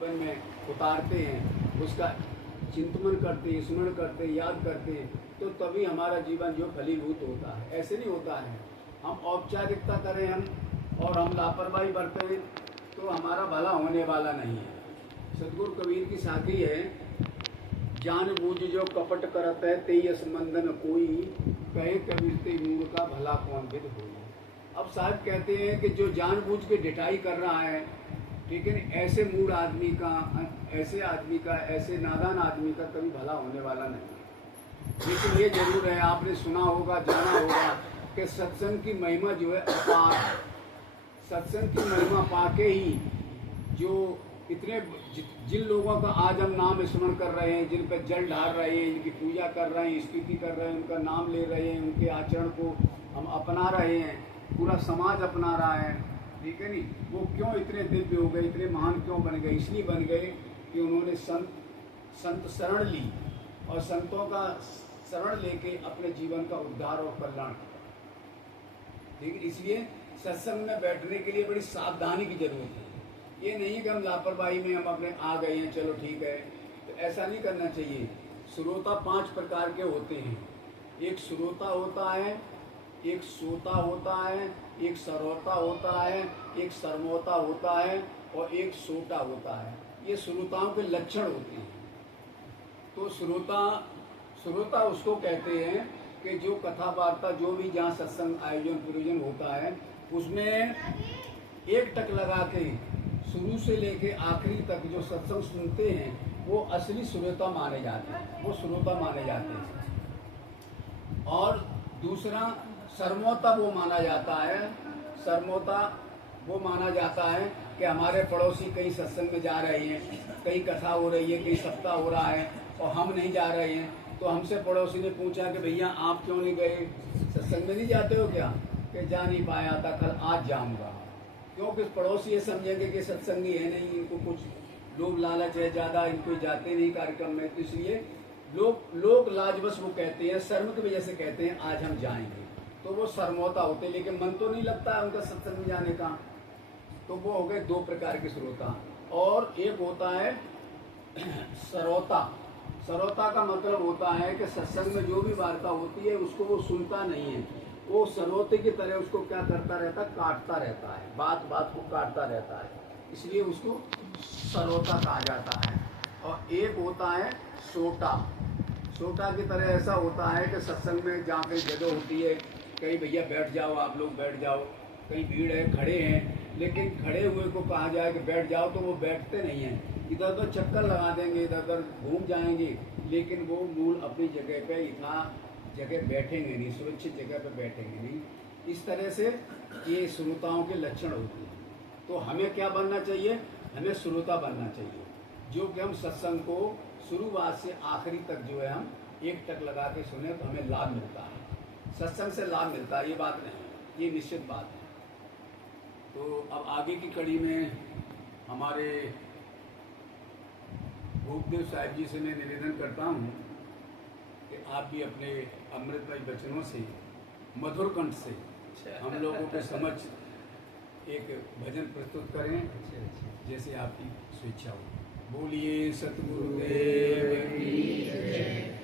जीवन में उतारते हैं, उसका चिंतन करते हैं, स्मरण करते हैं, याद करते हैं, तो तभी हमारा जीवन जो फलीभूत होता है। ऐसे नहीं होता है हम औपचारिकता करें और हम लापरवाही बरतें तो हमारा भला होने वाला नहीं है। सदगुरु कबीर की साखी है, जान बूझ जो कपट करत है तेई असमंदन कोई, कहे कबीर ते मूड का भला कौन विद होई। अब साहब कहते हैं कि जो जानबूझ के ढिठाई कर रहा है, लेकिन ऐसे मूड आदमी का, ऐसे नादान आदमी का कभी भला होने वाला नहीं। लेकिन ये जरूर है, आपने सुना होगा, जाना होगा कि सत्संग की महिमा जो है अपार। सत्संग की महिमा पाके ही जो इतने जिन लोगों का आज हम नाम स्मरण कर रहे हैं, जिन पर जल ढाल रहे हैं, जिनकी पूजा कर रहे हैं, स्तुति कर रहे हैं, उनका नाम ले रहे हैं, उनके आचरण को हम अपना रहे हैं, पूरा समाज अपना रहा है, ठीक है नहीं, वो क्यों इतने दिव्य हो गए, इतने महान क्यों बन गए? इसलिए बन गए कि उन्होंने संत शरण ली और संतों का शरण लेके अपने जीवन का उद्धार और कल्याण किया। ठीक है, इसलिए सत्संग में बैठने के लिए बड़ी सावधानी की जरूरत है। ये नहीं कि हम लापरवाही में हम अपने आ गए हैं, चलो ठीक है, तो ऐसा नहीं करना चाहिए। श्रोता 5 प्रकार के होते हैं। एक श्रोता होता है, एक सोता होता है, एक सरोता होता है, एक सरमोता होता है और एक सोटा होता है। ये श्रोताओं के लक्षण होते हैं। तो श्रोता उसको कहते हैं कि जो कथा वार्ता, जो भी जहाँ सत्संग आयोजन प्रयोजन होता है, उसमें एक टक लगा के शुरू से लेके आखिरी तक जो सत्संग सुनते हैं, वो असली श्रोता माने जाते हैं, वो श्रोता माने जाते हैं। और दूसरा सरमोता वो माना जाता है, सरमोता वो माना जाता है कि हमारे पड़ोसी कहीं सत्संग में जा रहे हैं, कहीं कथा हो रही है, कहीं सप्ताह हो रहा है और हम नहीं जा रहे हैं, तो हमसे पड़ोसी ने पूछा कि भैया आप क्यों नहीं गए, सत्संग में नहीं जाते हो क्या? कि जा नहीं पाया था, कल आज जाऊंगा। क्योंकि पड़ोसी ये समझेंगे कि सत्संगी है नहीं, इनको कुछ लोभ लालच है ज़्यादा, इनको जाते नहीं कार्यक्रम में, तो इसलिए लोग लाजबस वो कहते हैं, शर्म की वजह से कहते हैं आज हम जाएंगे, तो वो सरमोता होते हैं, लेकिन मन तो नहीं लगता है उनका सत्संग में जाने का। तो वो हो गए 2 प्रकार के श्रोता। और एक होता है सरोता। सरोता का मतलब होता है कि सत्संग में जो भी वार्ता होती है उसको वो सुनता नहीं है, वो सरोते की तरह उसको क्या करता रहता है, काटता रहता है, बात बात को काटता रहता है, इसलिए उसको सरोता कहा जाता है। और एक होता है सोटा। सोटा की तरह ऐसा होता है कि सत्संग में जहाँ कहीं जगह होती है, कहीं भैया बैठ जाओ, आप लोग बैठ जाओ, कहीं भीड़ है, खड़े हैं, लेकिन खड़े हुए को कहा जाए कि बैठ जाओ तो वो बैठते नहीं हैं, इधर उधर चक्कर लगा देंगे, इधर उधर घूम जाएंगे, लेकिन वो मूल अपनी जगह पे इतना जगह बैठेंगे नहीं, सुरक्षित जगह पे बैठेंगे नहीं। इस तरह से ये श्रोताओं के लक्षण होते हैं। तो हमें क्या बनना चाहिए? हमें श्रोता बनना चाहिए, जो कि हम सत्संग को शुरुआत से आखिरी तक जो है हम एक टक लगा के सुने तो हमें लाभ मिलता है, सत्संग से लाभ मिलता है, ये बात नहीं, ये निश्चित बात है। तो अब आगे की कड़ी में हमारे भूपदेव साहिब जी से मैं निवेदन करता हूँ कि आप भी अपने अमृतमय वचनों से, मधुर कंठ से हम लोगों के समझ एक भजन प्रस्तुत करें, जैसे आपकी स्वेच्छा हो। बोलिए सतगुरुदेव की जय।